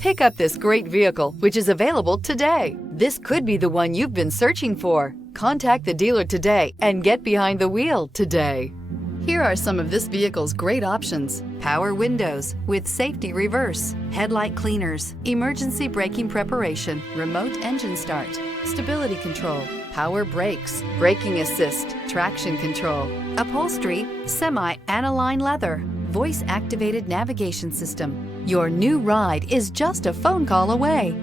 Pick up this great vehicle, which is available today. This could be the one you've been searching for. Contact the dealer today and get behind the wheel today. Here are some of this vehicle's great options: power windows with safety reverse, headlight cleaners, emergency braking preparation, remote engine start, stability control, power brakes, braking assist, traction control, upholstery, semi-aniline leather, voice-activated navigation system. Your new ride is just a phone call away.